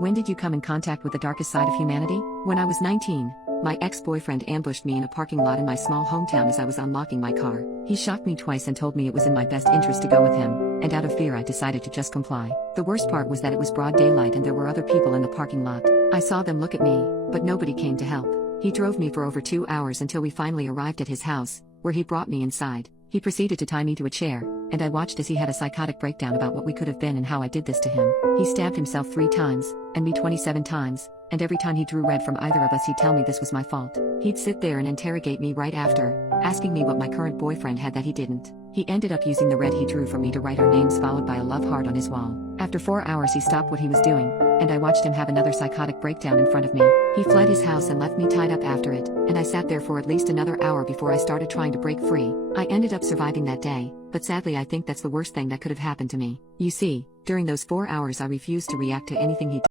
When did you come in contact with the darkest side of humanity? When I was 19, my ex-boyfriend ambushed me in a parking lot in my small hometown as I was unlocking my car. He shocked me twice and told me it was in my best interest to go with him, and out of fear I decided to just comply. The worst part was that it was broad daylight and there were other people in the parking lot. I saw them look at me, but nobody came to help. He drove me for over 2 hours until we finally arrived at his house, where he brought me inside. He proceeded to tie me to a chair, and I watched as he had a psychotic breakdown about what we could have been and how I did this to him. He stabbed himself 3 times, and me 27 times, and every time he drew red from either of us he'd tell me this was my fault. He'd sit there and interrogate me right after, asking me what my current boyfriend had that he didn't. He ended up using the red he drew for me to write our names followed by a love heart on his wall. After 4 hours he stopped what he was doing, and I watched him have another psychotic breakdown in front of me. He fled his house and left me tied up after it, and I sat there for at least another hour before I started trying to break free. I ended up surviving that day, but sadly I think that's the worst thing that could have happened to me. You see, during those 4 hours I refused to react to anything he did.